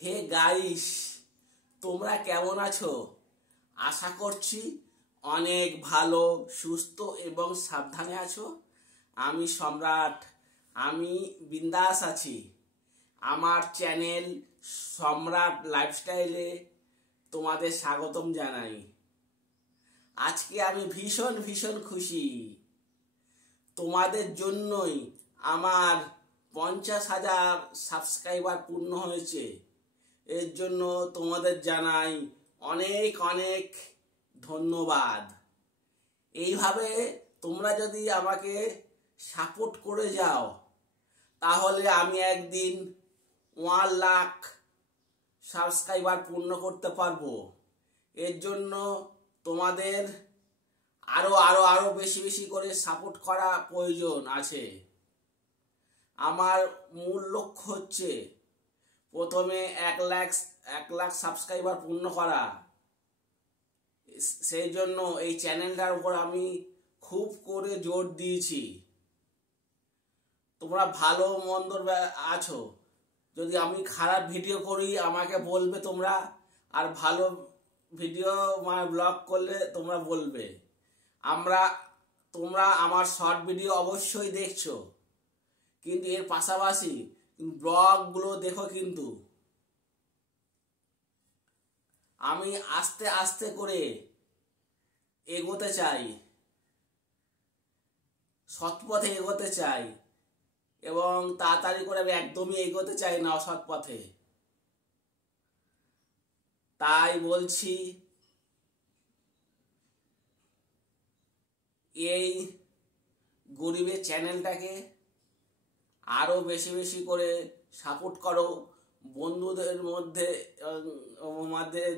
Hey guys, তোমরা কেমন আছো? আশা করছি অনেক ভালো, সুস্থ এবং সাবধানে আছো। আমি সম্রাট, আমি বিন্দাস আছি। আমার চ্যানেল সম্রাট লাইফস্টাইলে তোমাদের স্বাগতম জানাই। আজকে আমি ভীষণ ভীষণ খুশি। তোমাদের জন্যই আমার 50,000 সাবস্ক্রাইবার পূর্ণ হয়েছে। এর জন্য তোমাদের জানাই অনেক অনেক ধন্যবাদ। এইভাবে তোমরা যদি আমাকে সাপোর্ট করে যাও তাহলে আমি একদিন 1 লাখ সাবস্ক্রাইবার পূর্ণ করতে পারবো। এর জন্য তোমাদের আরো আরো আরো বেশি বেশি করে সাপোর্ট করা প্রয়োজন আছে। আমার মূল লক্ষ্য হচ্ছে প্রথমে 1 লাখ সাবস্ক্রাইবার পূর্ণ করা। সেই জন্য এই চ্যানেলটার উপর আমি খুব করে জোর দিয়েছি। তোমরা ভালো মন্দ আছো, যদি আমি খারাপ ভিডিও করি আমাকে বলবে তোমরা, আর ভালো ভিডিও ব্লগ করলে তোমরা বলবে। তোমরা আমার শর্ট ভিডিও অবশ্যই দেখছো, কিন্তু এর পাশাপাশি ব্লগগুলো দেখো। কিন্তু আমি আস্তে আস্তে করে এগোতে চাই, সৎ পথে এগোতে চাই, এবং তাড়াতাড়ি করে আমি একদমই এগোতে চাই না অসৎ পথে। তাই বলছি, এই গরিবের চ্যানেলটাকে আরো বেশি বেশি করে সাপোর্ট করো। বন্ধুদের মধ্যে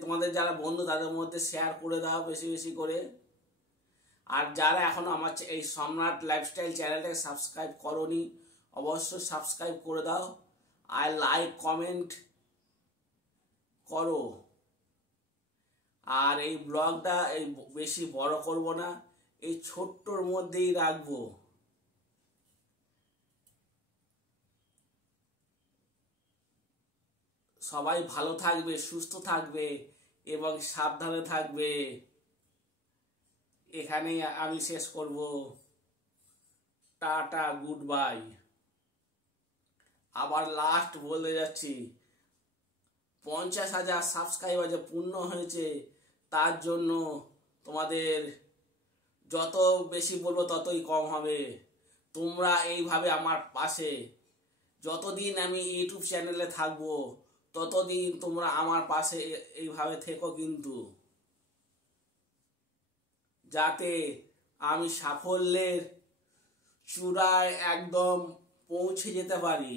তোমাদের যারা বন্ধু তাদের মধ্যে শেয়ার করে দাও বেশি বেশি করে। আর যারা এখনো আমার এই সম্রাট লাইফস্টাইল চ্যানেলটাকে সাবস্ক্রাইব করোনি, অবশ্যই সাবস্ক্রাইব করে দাও। আর লাইক কমেন্ট করো। আর এই ব্লগটা বেশি বড় করব না, এই ছোট্টর মধ্যেই রাখবো। সবাই ভালো থাকবে, সুস্থ থাকবে এবং সাবধানে থাকবে। এখানেই আমি শেষ করব। Tata, good by. আবার লাস্ট বলে যাচ্ছি, 50,000 সাবস্ক্রাইবার যে পূর্ণ হয়েছে তার জন্য তোমাদের যত বেশি বলবো ততই কম হবে। তোমরা এইভাবে আমার পাশে, যতদিন আমি ইউটিউব চ্যানেলে থাকবো ততদিন তোমরা আমার পাশে এইভাবে থেকো, কিন্তু যাতে আমি সাফল্যের চূড়ায় একদম পৌঁছে যেতে পারি।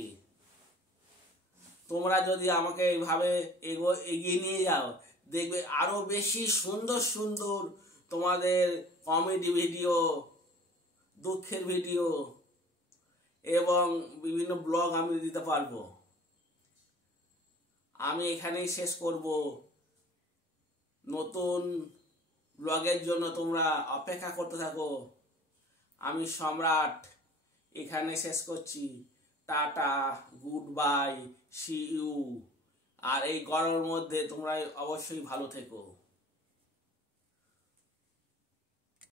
তোমরা যদি আমাকে এইভাবে এগিয়ে নিয়ে যাও, দেখবে আরো বেশি সুন্দর সুন্দর তোমাদের কমেডি ভিডিও, দুঃখের ভিডিও এবং বিভিন্ন ব্লগ আমি দিতে পারবো। আমি এখানেই শেষ করব। নতুন ব্লগের জন্য তোমরা অপেক্ষা করতে থাকো। আমি সম্রাট এখানে শেষ করছি। Tata, good bye, see you. আর এই গরমের মধ্যে তোমরা অবশ্যই ভালো থেকো।